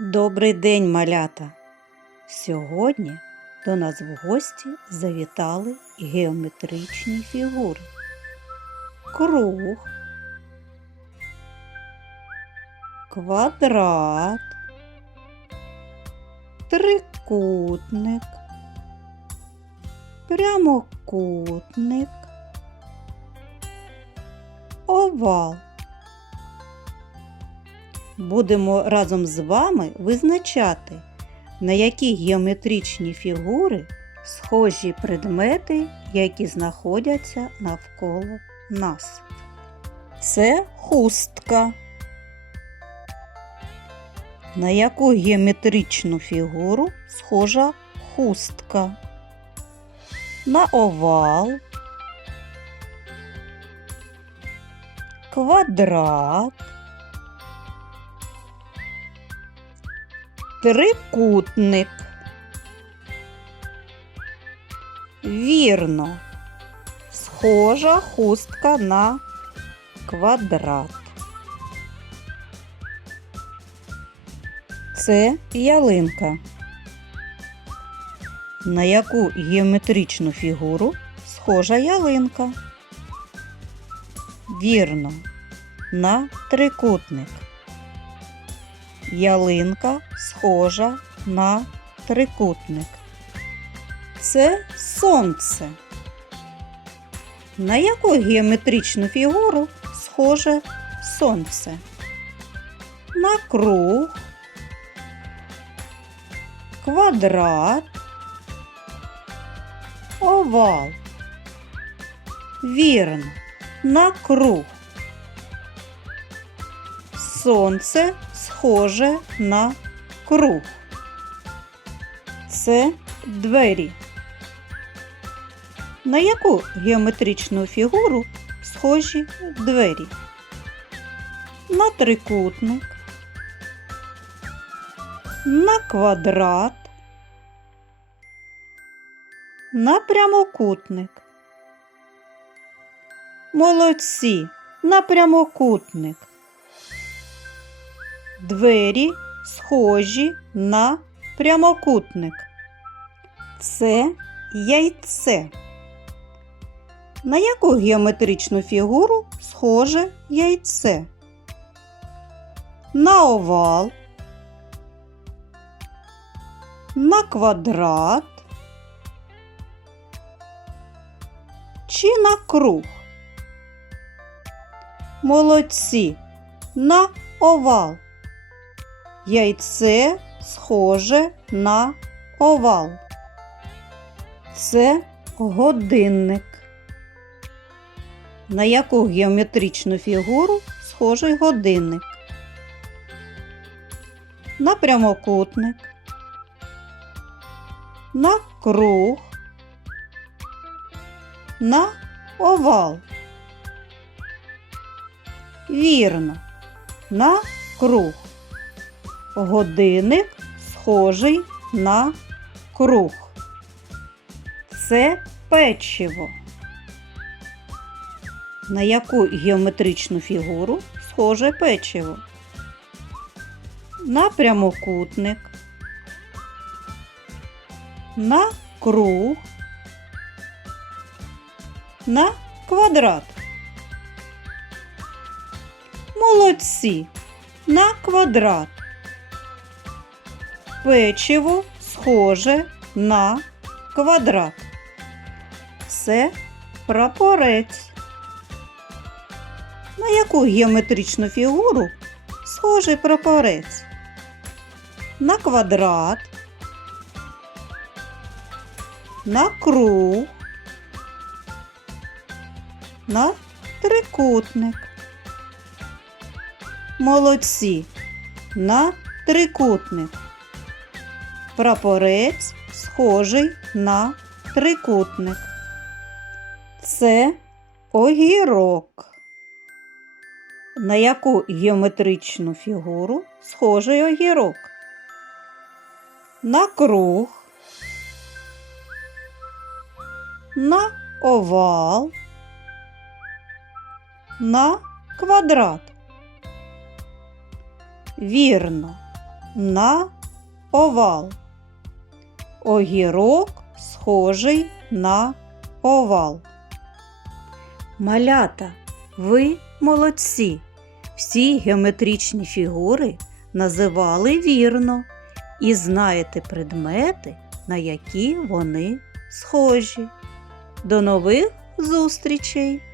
Добрий день, малята! Сьогодні до нас в гості завітали геометричні фігури. Круг, квадрат, трикутник, прямокутник, овал. Будемо разом з вами визначати, на які геометричні фігури схожі предмети, які знаходяться навколо нас. Це хустка. На яку геометричну фігуру схожа хустка? На овал, квадрат. Трикутник. Вірно. Схожа хустка на квадрат. Це ялинка. На яку геометричну фігуру схожа ялинка? Вірно. На трикутник. Ялинка схожа на трикутник. Це сонце. На яку геометричну фігуру схоже сонце? На круг, квадрат, овал. Вірно, на круг. Сонце схоже на круг. Це двері. На яку геометричну фігуру схожі двері? На трикутник, на квадрат, на прямокутник. Молодці, на прямокутник. Двері схожі на прямокутник. Це яйце. На яку геометричну фігуру схоже яйце? На овал, на квадрат чи на круг? Молодці, на овал. Яйце схоже на овал. Це годинник. На яку геометричну фігуру схожий годинник? На прямокутник, на круг, на овал. Вірно, на круг. Годинник схожий на круг. Це печиво. На яку геометричну фігуру схоже печиво? На прямокутник, на круг, на квадрат. Молодці, на квадрат. Печиво схоже на квадрат. Це прапорець. На яку геометричну фігуру схожий прапорець? На квадрат, на круг, на трикутник. Молодці на трикутник. Прапорець схожий на трикутник. Це огірок. На яку геометричну фігуру схожий огірок? На круг, на овал, на квадрат. Вірно, на овал. Огірок схожий на овал. Малята, ви молодці. Всі геометричні фігури називали вірно і знаєте предмети, на які вони схожі. До нових зустрічей!